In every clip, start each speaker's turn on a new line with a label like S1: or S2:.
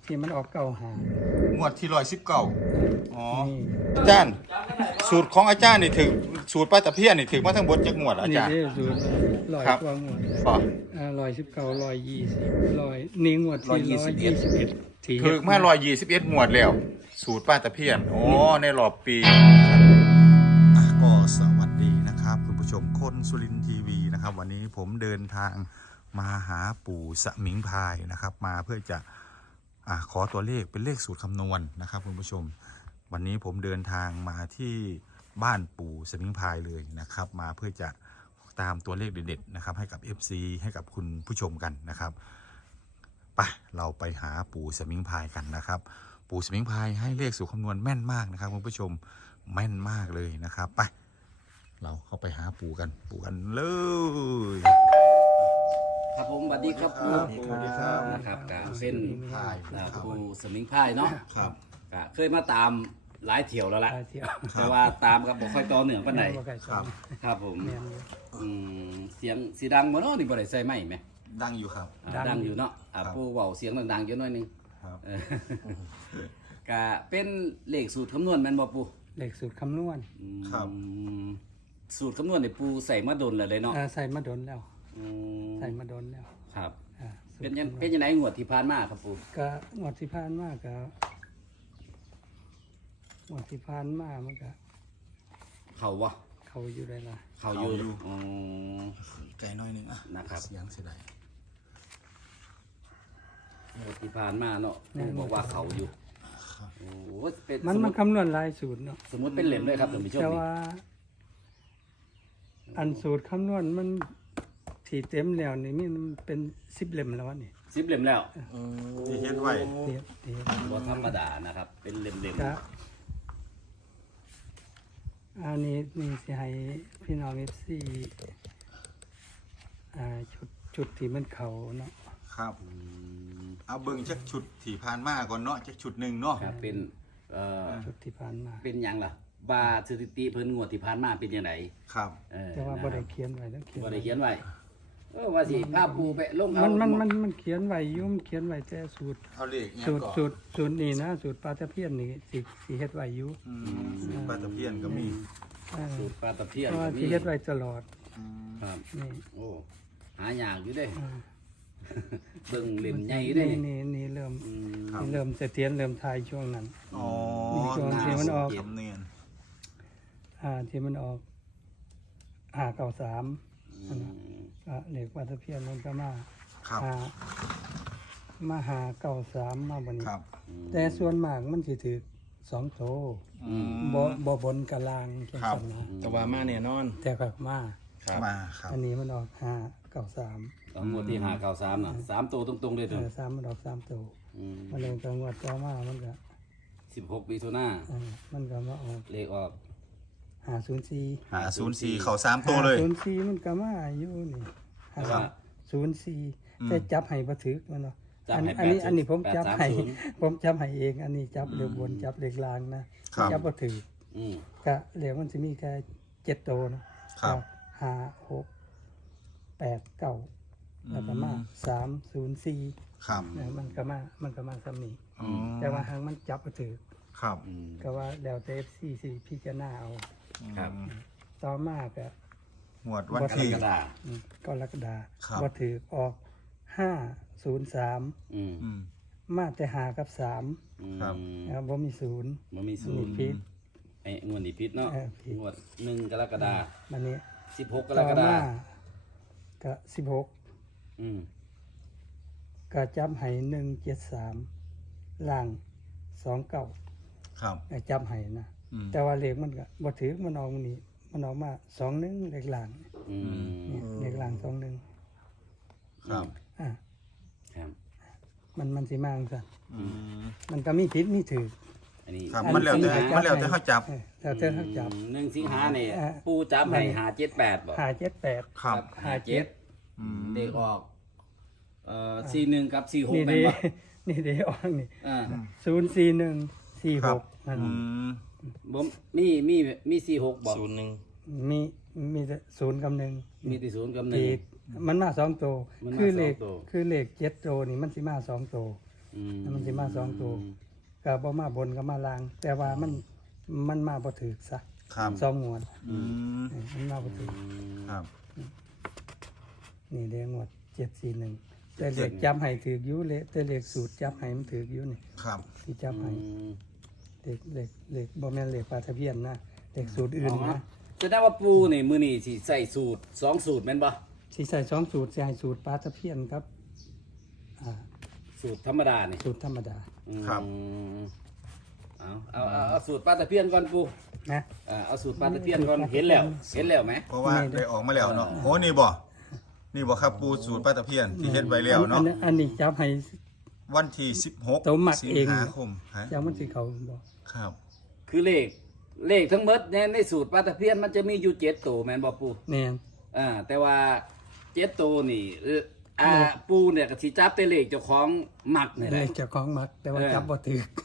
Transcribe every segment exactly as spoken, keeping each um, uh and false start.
S1: ที่มันออกเก่าหาง
S2: วดที่ร้อยสิบเก้าอ๋ออาจารย์สูตรของอาจารย์นี่ถึงสูตรปลาตะเพียนนี่ถึงมาทั้งบทจากงวดอาจารย์
S1: นี่ได้สูตรร้อย
S2: ครับ
S1: กว่างวด
S2: ป่ะ
S1: อ่าร้อยสิบเก้าร้อยยี่สิบร้อยนี่งวดที่ร้อยยี่สิบเอ็ดที่
S2: ถึงมาร้อยยี่สิบเอ็ดงวดแล้ว สูตรปลาตะเพียนอ๋อในรอบปีอ่ะก็สวัสดีนะครับคุณผู้ชมคนสุรินทร์ทีวีนะครับ วันนี้ผมเดินทางมาหาปู่สมิงพรายนะครับ มาเพื่อจะอ่ะขอตัวเลขเป็นเลขสูตรคำนวณนะครับคุณผู้ชม วันนี้ผมเดินทางมาที่บ้านปู่สมิงพรายเลยนะครับ มาเพื่อจะตามตัวเลขเด็ดๆนะครับให้กับ เอฟ ซี ให้กับคุณผู้ชมกันนะครับไปเราไปหาปู่สมิงพรายกันนะครับ ปู่สมิงพรายให้เลขสูตรคำนวณแม่นมากนะครับคุณผู้ชมแม่นมากเลยนะครับไปเราเข้าไปหาปู่กันปู่กันเลย
S3: ครับผมสวัสดีครับปู่
S2: สวัสดีครับ
S3: นะครับกะเป็น
S2: พราย
S3: อ่า
S2: ครับ
S3: ปู่สมิงพรายเนาะ
S2: ครับ
S3: กะเคยมาตามหลายเที่ยวแล้วล่ะ
S1: ไปเที่ยว
S3: แต่ว่าตามกับบ่ค่อยต่อเนื่องปานใด
S1: บ่ค่อยช
S2: ครั
S1: อบบ
S3: ครับผม
S1: แม่นอยู่
S3: อืมเสียงสีดังบ่เนาะนี่บ่ได้ใส่ไม้ไหม
S2: ดังอยู่ครับ
S3: อ่า
S1: ดัง
S3: ดังอยู่เนาะอ่า
S2: ครับ
S3: ปู่เว้าเสียงดังๆอยู่หน่อยหนึง
S2: ครับ
S3: เออกะเป็นเลขสูตรคำนวณแม่นบ่ปู่
S1: เลขสูตรคำนวณ
S3: อืม
S2: ครับ
S3: สูตรคำนวณนี่ปู่ใส่มาดนแล้วเลยเนาะ
S1: อ่าใส่มาดนแล้ว
S3: อืม
S1: ใส่มาดนแล้ว
S3: ครับ
S1: อ่าสูตร
S3: เป็นยัง
S1: คำวณ
S3: เป็นยังไงงวดที่ผ่านมาครับปู่
S1: ก็งวดที่ผ่านมาก็งวดที่ผ่านมามันก็
S3: เข้าบ่
S1: เขาอยู่ได้ละ
S3: เข้าอยู่
S2: เข้าอยู่
S3: อืม
S2: ไก่น้อยหนึงอ่ะ
S3: นะครับ
S2: เสียงเสียดาย
S3: งวดที่ผ่านมาเนาะปู่บอกว่าเขาอยู่
S2: ครับ
S3: โอ้โหเป็น
S1: มัน
S3: สม
S1: มัน
S3: ติ
S1: คำนวณหลายสูตรเนาะ
S3: สมมติเป็นเหรียญด้วยครับท่านผู้ชม
S1: แต่
S3: นี่
S1: ว่า อันสูตรคำนวณมันที่เต็มแล้วนี่มันเป็นสิบเล่มแล้ววะนี่
S3: สิบเหรียญแล้ว
S2: ที่เฮ็ดไว้
S1: เทียบเทียบ
S3: บ่ธรรมดานะครับ เป็นเหรียญเหรียญ
S1: ครับอันนี้นี่สิให้พี่น้องเอฟซีอ่าชุดชุดที่มันเขาเนาะ
S2: ครับเอาเบิ่งจักชุดที่ผ่านมาก่อนเนาะจักชุดหนึ่งเนาะ
S3: ครับเป็นเอ่อ
S1: ชุดที่ผ่านมา
S3: เป็นหยังล่ะบาสถิติเพิ่นงวดที่ผ่านมาเป็นยังไง
S2: ครับ
S3: เออ
S1: แต่ว่า
S3: นะค
S1: บ่
S3: รับ
S1: ได้เขียนไว้แล้วเขียน
S3: บ่ได้เขียนไว้เออว่าสิภาพปูไปลงเอา
S1: มัน
S3: มั
S1: มันมันมันเขียนไว้อยุ่มนเขียนไว้แต่สูตร
S2: เอาเลขเนี่ย
S1: สูตร
S2: ก่อน
S1: สูตรสูตรนี่นะสูตรปลาตะเพียนนี่สิสิเฮ็ดไว้อยู่
S2: อืมสูตรปลาตะเพียนก็มี
S1: อ่า
S3: สูตรปลาตะเพียน
S1: เพราะว่า
S3: ก็มี
S1: สิเฮ็ดไว้ตลอด
S2: อืม
S3: ครับ
S1: นี่
S3: โอ้หายากอยู่เด้
S1: อ่า
S3: เบิ่งเหรียญใหญ่อยู่เด้
S1: นี่นี่นี่เริ่ม
S3: อืม
S2: ครับ
S1: นี่เริ่มเสถียรเริ่มทายช่วงนั้น
S2: อ๋อ
S1: นี่ช่วงที่มันออก
S2: สำเนียน
S1: อ่าที่มันออกห้าเก้าสาม
S3: อืม
S1: อ่าเลขปลาตะเพียนมันก็มา
S2: ครับ
S1: หามาหาเก้าสามมาบัดนี้
S2: ครับ
S1: แต่ส่วนมากมันสิถือสองโต
S2: อืม
S1: บ่บ่บนกะลางจัง
S2: ครับ
S1: ซั่นนะ
S4: แต่ว่ามาเนี่ยนอน
S1: แต่ก็มา
S4: ครับ
S2: มาครับ
S1: อันนี้มันออกห้าเก้าสาม
S3: สองงวดที่ห้าเก้าสามน่ะสามตัวตรงๆเลย
S1: เอ
S3: ตัว
S1: อสามมันออกสามตัว
S3: อืม
S1: มันเลยก็งวดต่อมามันก็
S3: สิบหกมิถุนา
S1: อ่ามันก็มาออก
S3: เลขออก
S1: ห้าศูนย์สี่
S2: หาศูนย์สี่เขาสามตัวเลย
S1: ศูนย์สี่มันก็มาอยู่นี่
S3: แต่ว่า
S1: ศูนย์สี่
S2: อืม
S1: แต่จับให้บ่ถึกมันเนาะ
S3: จับ
S1: อัน
S3: ให้
S1: อันนี้
S3: แปด
S1: อันนี้ผม
S3: แปด
S1: จับ
S3: สาม
S1: ให้
S3: ศูนย์
S1: ผมจับให้เอง อันนี้จับเลขบนจับเลขล่างนะครับ จับบ่ถึก
S3: อืม
S1: ก็เหลือมันสิมีแค่เจ็ดตัวเนาะ
S2: ครับ
S1: ห้าหกแปดเก้าแล้วก็มาสามศูนย์สี่
S2: ครับ
S1: เนี่ยมันก็มามันก็มาซ้ำนี้
S2: อ๋อ
S1: แต่ว่าหางมันจับบ่ถึก
S2: ครับ
S3: อืม
S1: ก็ว่าแล้วแต่ เอฟ ซี สิพิจารณาเอา
S3: ครับ
S1: ต่อมาก็
S2: หมวดวัน
S3: กร
S2: ที่
S3: กฎา
S1: อืมกรกฎา
S2: ครับ
S1: บ่ถือออกห้าศูนย์สาม
S3: อืม
S2: อืม
S1: มาแต่หากับสาม
S3: อืม
S2: ครับ
S1: นะครับบ่มีศูนย์
S3: มันมีศู
S1: มี
S3: นย์
S1: พิษ
S3: ไอ้งวดนี้พิษเนาะ
S1: เออผิด
S3: งวดหนึ่งกรกฎา
S1: มันนี้
S3: สิบหกกร
S1: ต่อก
S3: ฎา
S1: มาก็สิบหก
S3: อืม
S1: ก็จับให้หนึ่งเจ็ดสามล่างสองเก้า
S2: ครับ
S1: จับให้นะ
S2: อืม
S1: แต่ว่าเลขมันก็บ่ถือมันออกมื้อนี้มันออกมาสองหนึ่งเลขล่าง
S3: อืม
S1: นี่เลขล่างสองหนึ่ง
S2: ครับ
S1: อ่ะ
S3: ครับ
S1: มันมันสิมาจังซั่น
S2: อืม
S1: มันก็มีผิดมีถือ
S3: อันนี้
S2: ครับมันแล้วแต่มันแล้วแต่เขาจับ
S1: เออแล้วแต่เขาจับ
S3: อืมหนึ่งสิงหาเนี่ย
S1: อ่า
S3: ปูจับให้หาเจ็ดแปดบ่
S1: หาเจ็ดแปด
S2: ครับ
S3: หาเจ็ด
S2: อืม
S3: เด็กออกเอ่อสี่หนึ่งกับสี่หก
S1: นี่
S3: แม่
S1: เด้
S3: นบ่
S1: นี่เด้ออกนี่
S3: อ่า
S1: ศูนย์สี่หนึ่งสี่
S2: ค
S1: ห
S2: รับ
S1: กนั่น
S2: อืม
S3: บ่มีมีมีสี่หกบ่
S4: ศูนย์หนึ่ง
S1: มีมีแต่ศูนย์กับหนึ่ง
S3: มีที่ศูนย์กับหนึ่ง
S1: ที่มันมาสองตัว
S3: มันมา
S1: คือเลข
S3: สองตัว
S1: คือเลขเจ็ดตัวนี่มันสิมาสองตัว
S3: อืม
S1: แล้วมันสิมาสองตัวก็บ่มาบนก็มาล่าง แต่ว่ามันมันมาบ่ถูกซะ
S2: ครับ
S1: สองงวด
S2: อืม
S1: เออมันมาบ่ถูก
S2: ครับ
S1: นี่เด้งวดเจ็ดสี่หนึ่งแต่เลขจำให้ถูกอยู่เลยแต่เลขสูตรจับให้มันถูกอยู่นี่
S2: ครับ
S1: ที่จับให้
S3: อืม
S1: เลขเลขเลขบ่แม่นเลขปลาทะเบียนนะเลขสูตรอื่น
S3: อ๋อ
S1: นะ
S3: แสดงว่าปูนี่มื้อนี้สิใส่สูตรสองสูตรแม่นบ่
S1: สิใส่สองสูตรสิให้สูตรปลาตะเพียนครับอ่า
S3: สูตรธรรมดานี่
S1: สูตรธรรมดา
S2: ครับ
S3: อืมเอาเอาเอาเอาสูตรปลาตะเพียนก่อนปู
S1: นะ
S3: อ่าเอาสูตรปลาตะเพียนก่อนเห็นแล้ว เห็นแล้วไหม
S2: เพราะว่าได้ออกมาแล้วเนาะโอ้นี่บ่นี่บ่ครับปูสูตรปลาตะเพียนที่เฮ็ดไว้แล้วเนาะ
S1: อัอันนี้จับให้
S2: วันที่สิบหก
S1: ตัวหมัก
S2: สิง
S1: เอง
S2: หาคมฮะ
S1: จับมันสิเขาบ่
S2: ครับ
S3: คือเลขเลขทั้งหมดเนี่ยในสูตรปลาตะเพียนมันจะมีอยู่เจ็ดตัวแม่นบ่ปู
S1: แม่น
S3: อ่าแต่ว่าเจ็ดตัวนี่เอ่ออ่าปูเนี่ยก็สิจับแต่เลขเจ้าของหมักนี่แห
S1: เล
S3: ละ
S1: ขเจ้าของมัก แต่ว่า
S3: เออ
S1: จับบ่ถูก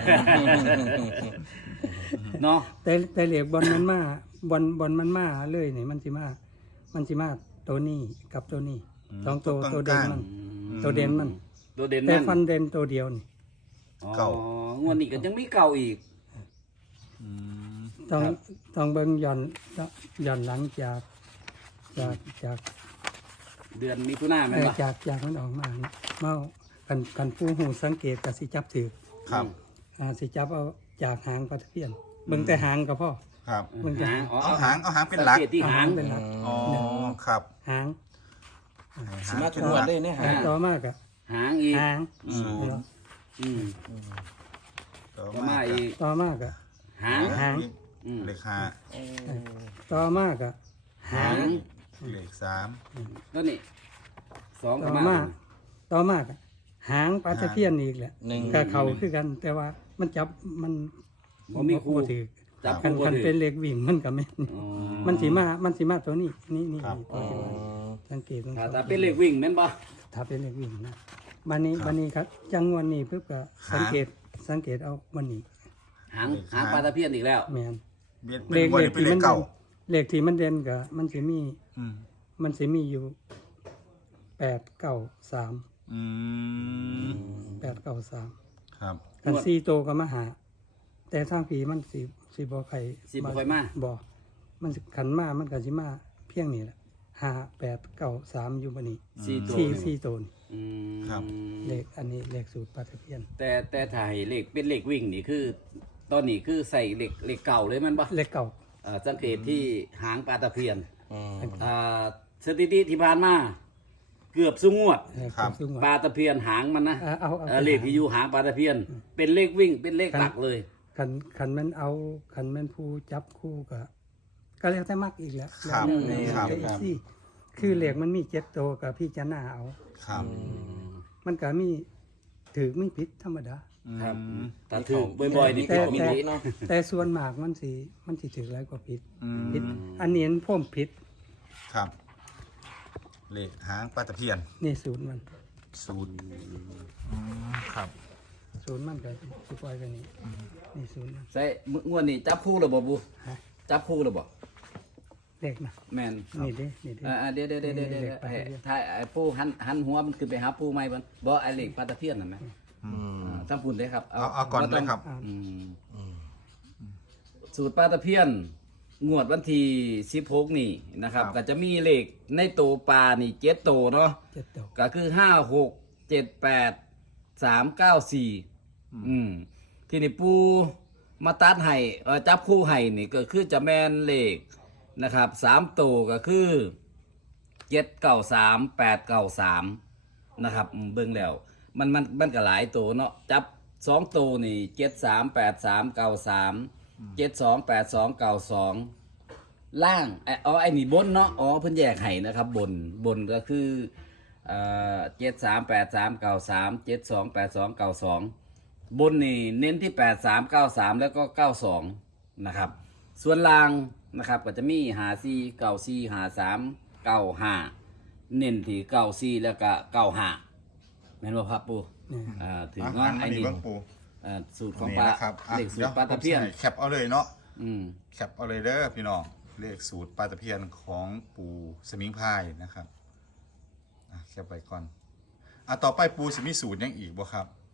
S3: เนาะ
S1: แต่แต่เลขบอลมันมาบอลบอลมันมาเลยนี่มันสิมา มันสิมาตัวนี้กับตัวนี้สองตัวตัวเด่นมัน ตัวเด่นมัน
S3: ตัวเด่น
S1: แต่
S3: มัน
S1: ฟันเด่นตัวเดียวนี่
S3: อ๋องวดนี้ก็ยังมีเก่าอีก
S2: อืม
S1: ต้อง
S3: ครับ
S1: ต้องเบิ่งย้อนย้อนหลังจากจากจาก
S3: เดือนมิถุนายนแม่
S1: เอ่
S3: น
S1: อ
S3: บ่
S1: จากจากมันออกมานี่เมากันกันผู้หูสังเกตกับสิจับถือ
S2: ครับ
S1: อ่าสิจับเอาจากหางปลาตะเพียนเบิ่งแต่หางก็พอ
S2: ครับ
S1: มันจะ
S3: หางอ๋อ
S2: เอาหางเอาหางเป็นหลัก
S3: สังเกตที่หาง
S1: เป็นหลัก
S2: อ๋อครับ
S1: หาง
S2: หางเป็นหลัก
S3: หาง
S1: ต่อมากอะ
S3: หางอีก
S1: หาง
S3: อืม
S1: เนาะ
S3: อืม
S2: ต่อ
S3: ก็
S2: มา
S3: มาอีก
S1: ต่อมากอะ
S3: หาง
S1: หาง
S3: อืม
S2: เลขห้า
S1: ต่อมากอะหาง
S2: เลขสาม
S3: แล้วนี่สอง
S1: ต่
S3: ก็
S1: อ
S3: มา
S1: มาต่อมากอะหางปลาตะเพียนอีกแหละก็เขาคือกัน แต่ว่ามันจับมัน
S3: บ่มีคู่
S1: ถือ
S3: จับ
S1: คัน
S3: คู่บ่
S1: คัน
S3: ถือ
S1: เป็นเหล็กวิ่งมันก็ไม่น
S3: อ๋อ
S1: มันสีมามันสีมาตัวนี้นี่นี่
S2: ครับ
S1: ตัวที่ว่าสังเกตมัน
S3: ถ้าถ้าเป็นเลขวิ่งแม่นบ่
S1: ถ้าเป็นเหล็กวิ่งนะบันนี้บันนี้ครับจังวันนี้เพิ่ก็สังเกตสังเกตเอาวันนี้
S3: หางหางปลาตะเพียนอีกแล้ว
S1: แมน
S2: เบียด
S1: เห
S2: เป็
S1: ล็
S2: น
S1: ก
S2: วัน
S1: เหล็
S2: นี้
S1: ก
S2: เป็น
S1: ที่
S2: เลข
S1: มัน
S2: เก่า
S1: เหล็กที่มันเด่นก็มันสิมี
S2: อืม
S1: มันสิมีอยู่แปดเก้าสาม
S2: อืม
S1: แปดเก้าสาม
S2: ครับ
S1: กันสี่โตวก็มาหา แต่ทางผีมันสิสิบ่ใคร
S3: สิบ่ค่อยมา
S1: บ่มันสิขันมามันก็สิมาเพียงนี้แหละห้าแปดเก้าสามอยู่บันนี้
S3: สี่ตัว
S1: สี่สี่โตวนี่
S3: อืม
S2: ครับ
S1: เลขอันนี้เลขสูตรปลาตะเพียน
S3: แต่แต่ถ้าให้เลขเป็นเลขวิ่งนี่คือ ตอนนี้คือใส่เลขเลขเก่าเลยแมันบ่
S1: เลขเก่า
S3: เอ่อสังเกตที่หางปลาตะเพียน
S2: อืม
S3: อ่าสถิติที่ผ่านมา เกือบสุงวด
S1: เลข
S2: ครับ
S1: สูง
S3: ปลาตะเพียนหางมันนะ
S1: เอาเอาเอา
S3: เอ่อเลขที่อยู่หางปลาตะเพียน เป็นเลขวิ่งเป็นเลขหลักเลย
S1: คันคันแมันเอาคันแมันผู้จับคู่ก็ก็แล้วแต่มักอีกแล้ว
S2: ครับ
S1: แล้วแต่
S2: ครับ
S1: แล้วแต่ที่คือเลขมันมีเจ็ดตัวกับพี่จะหน้าเอา
S2: ครับ
S1: มันก็มีถือมีผิดธรรมดา
S3: ครับ
S2: อืม
S3: ถ้าถือบ่อยๆนี่
S1: แต่
S3: ก็มี
S1: แต่
S3: นิดเนาะ
S1: แต่ส่วนมากมันสิมันสิถือหลายกว่าผิด
S2: อืม
S1: ผิด อันนี้มันพ่มผิด
S2: ครับ เลขหางปลาตะเพียน
S1: นี่ศูนย์มัน
S2: ศูนย์อืมครับ
S1: ศูนย์มันก็สิปล่อยไปนี่นี่ศูนย์มัน
S3: ใส่งวดนี้จับคู่แล้วบ่บู
S1: ฮะ
S3: จับคู่แล้วบ่
S1: เลขนะ
S3: แม่น
S1: นี่เด้นี่เด้
S3: อ่าๆเดี๋ยวๆๆๆๆ
S1: นี่เลขปลา
S3: ให้
S1: ตะเพียน
S3: ถ้าไอ้ผู้หันหันหัวมันขึ้นไปหาปูใหม่บ่บ่ไอ้เลขปลาตะเพียนนั่นแหม
S2: อืม
S3: อ่าทำปุ่นเลยครับ
S2: เอาเอาก่อนเลยครับ
S1: อ่า
S3: อืมสูตรปลาตะเพียน งวดวันที่สิบหกนี่นะครับ
S2: ครับ
S3: ก็จะมีเลขในโตวปลานี่เจ็ดโตวเนาะ
S1: เจ็ดตัว
S3: ก็คือห้าหกเจ็ดแปดสามเก้าสี่อืมที่นี่ปูมาตัดให้เอ่อจับคู่ให้นี่ก็คือจะแมนเลขนะครับสามโตวก็คือเจ็ดเก้าสามแปดเก้าสามนะครับอืมเบิ่งแล้ว มันมันมันก็หลายโตวเนาะจับสองโตวนี่เจ็ดสามแปดสามเก้าสามเจ็ดสองแปดสองเก้าสองล่างไอ้อ๋อไอ้นี่บนเนาะอ๋อเพิ่นแยกให้นะครับบนบนก็คือ เจ็ดสามแปดสามเก้าสามเจ็ดสองแปดสองเก้าสองบนนี่เน้นที่แปดสามเก้าสามแล้วก็เก้าสองนะครับ ส่วนล่างนะครับก็จะมีหาซีเก้าซีหาสามเก้าห้าเน้นที่เก้าซีแล้วก็เก้าห้าแม่นบ่ครับปู
S1: นี่
S3: อ่าถึง
S2: อ่ะ
S3: ว่า
S2: หันมา
S3: ไอ้
S2: นี่
S3: นี่
S2: เบิ่งปู
S3: อ่าสูตรของ
S2: นี่
S3: ปลา
S2: นะครับอ่ะ
S3: เลขสูต
S2: ดี๋
S3: ร
S2: ยว
S3: ปลาตะเพียน
S2: ผมสิให้แคปเอาเลยเนาะ
S3: อืม
S2: แคปเอาเลยเด้อพี่น้อง เลขสูตรปลาตะเพียนของปูสมิงพรายนะครับอ่ะแคปไปก่อนอ่ะต่อไปปูสิมีสูตรยังอีกบ่ครับ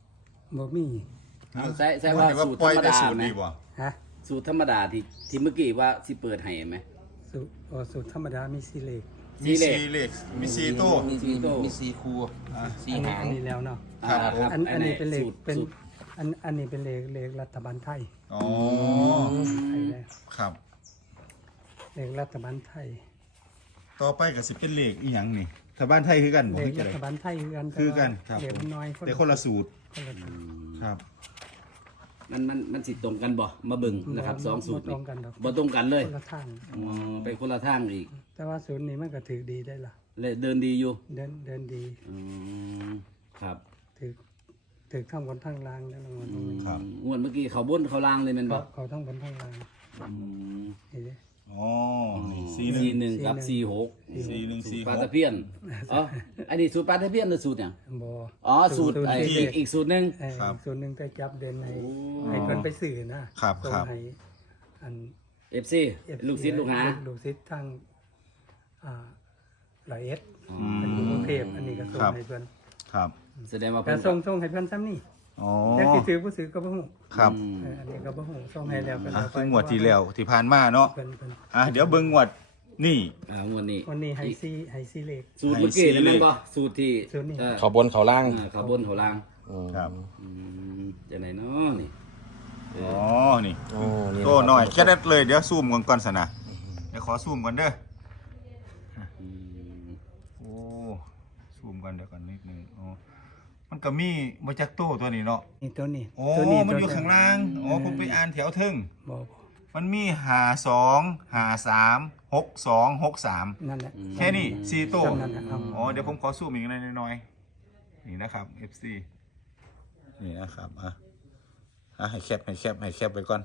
S1: บ่มี
S3: เอาใช่ใช่ว่า
S2: ว่า
S3: สูตร
S2: ปล่
S3: ธ
S2: อ
S3: ร
S2: ย
S3: รม
S2: แต่
S3: ดา
S2: สูตร
S3: ไหม
S2: ดีบ่
S1: ฮะ
S3: สูตรธรรมดาที่ที่เมื่อกี้ว่าสิเปิดให้ไหม
S1: สูตรอ๋อสูตรธรรมดามีสี่เลข
S2: มี
S3: สี่
S2: ซี
S3: เลข
S2: เลขมีซีตู้
S3: มีสี่โต้
S4: มีสี่ครูสี่
S1: อันนี้
S4: หาง
S1: อันนี้แล้วเนาะ
S2: ครับ
S3: อ่าครับ
S1: อันอันนี้เป็นเลข
S3: สูตร
S1: เป็น
S3: สูตร
S1: อันอันนี้เป็นเลขเลขรัฐบาลไทย
S2: อ๋อ
S1: ไทยแล้ว
S2: ครับ
S1: เลขรัฐบาลไทย
S2: ต่อไปก็สิเป็นเลขอีหยังนี่ถ้าบ้านไทยคือกันบ่
S1: เลข
S2: คือ
S1: รั
S2: กัน
S1: ฐบาลไทยคือกัน
S2: คือกันค
S1: แต่
S2: รับ
S1: ว่าเลขมันน้อย
S2: แต่คนละสูตร
S1: คนละสูตร
S2: ครับ
S3: มันมันมันสิตรงกันบ่มาเบิ่งนะครับสองสูตร
S1: บ่ตรงกันดอก
S3: บ่ตรงกันเลย
S1: คนละทาง
S3: อ๋อไปคนละทางอีก
S1: แต่ว่าศูนย์นี้มันก็ถือดีได้ล่ะ
S3: เลยเดินดีอยู่
S1: เดินเดินดี
S3: อืมครับ
S1: ถือถือข้างบนข้างล่างแล้วรางวัล
S2: ครับ
S3: งวดเมื่อกี้เขาบนเขาล่างเลยแมัน
S1: เขา
S3: บ่
S1: เขาทั้งบนข้างล่าง
S3: อืม
S1: นี่เด้
S2: อ๋อนี่ซีหนึ่ง
S3: สี่หนึ่งกับสี่หก
S2: ซีหนึ่งซี
S3: ปลา
S2: ห
S3: ตะ
S2: ก
S3: เพียนอ๋ออันนี้สูตรปลาตะเพียนหรือสูตรหยัง
S1: บ่
S3: อ๋อสูตรไอ้
S1: ที่
S3: อีกอีกสูตรหนึ่ง
S1: เอ่อ
S2: ครับ
S1: อีกส่วนหนึ่งก็จับเดินให้
S3: โอ้
S1: ให้คนไปสื่อนะครับ ส่ง
S2: ครับ
S1: ให้อัน
S3: เอฟซี
S1: เอฟ
S3: ลูกศิษย์ลูกหา
S1: ลูกศิษย์ทางอ่าร้อยเอ็ด
S3: อ๋อ
S1: เป็นกรุงเทพอันนี้ก็ส่ง
S2: ครับ
S1: ให้เพื่อน
S2: ครับ
S3: แสดงว่า
S1: แต่
S3: เพิ่น
S1: ส่งส่งให้เพื่อนซ้ำนี่
S2: อ๋อ
S1: แต่สิซื้อผู้ซื้อก็บ่ฮู้
S2: ครับ
S3: อืม
S1: เอออันนี้ก็บ่ฮู้ส่งให้แล้วก็
S2: อ่ะ
S1: แล้ว
S2: คืองวดที่แล้วที่ผ่านมาเนาะ
S1: เพิ่นเพิ่น
S2: อ่ะเดี๋ยวเบิ่งงวดนี่
S3: อ่างวดนี้
S1: วันนี้ให้ซีให้ซีเลข
S3: สูตรเมื่อกี้
S2: ให้สี่
S3: นี่แม่น
S2: เลข
S3: บ่สูตรที่
S1: สูตรนี้
S3: เออ
S4: เขาบนเขาล่าง
S3: อ่าเขาบนเขาล่าง
S2: ครับ
S3: อืมจังไหนเนาะนี่
S2: อ๋อนี่
S4: โอ้นี่
S2: โตหน่อยแค่นั้นเลยเดี๋ยวซูมก่อนก่อนสนะเดี๋ยวขอซูมก่อนเด้อ
S3: อืม
S2: โอ้ซูมก่อนเดี๋ยวก่อนนิดนึงอ๋อมันก็มีบ่จักโตตัวนี้เนาะ
S1: นี่ตัวนี้
S2: โอ้
S1: ตัวนี้
S2: มันอยู่
S1: ตัว
S2: ข้างล่างอ๋อผมไปอ่านแถวเทึง
S1: บ่บ่
S2: มันมีห้าสองห้าสามหกสองหกสาม
S1: นั่นแหละ
S2: แค่นี้สี่โต
S1: จำนั้นนะครับ
S2: อ๋อเดี๋ยวผมขอซูมอีกหน่อยๆนี่นะครับ เอฟ ซี นี่นะครับอ่ะอ่ะให้แคปให้แคปให้แคปไปก่อน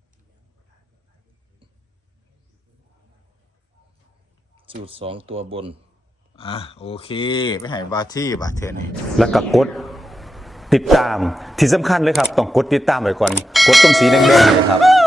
S4: สูตรสองตัวบน
S2: อ่ะโอเค ไปให้บาที่บาเทอนี่
S5: แล้วก็กดติดตามที่สำคัญเลยครับ ต้องกดติดตามไว้ก่อน กดตรงสีแดงๆเลยครับ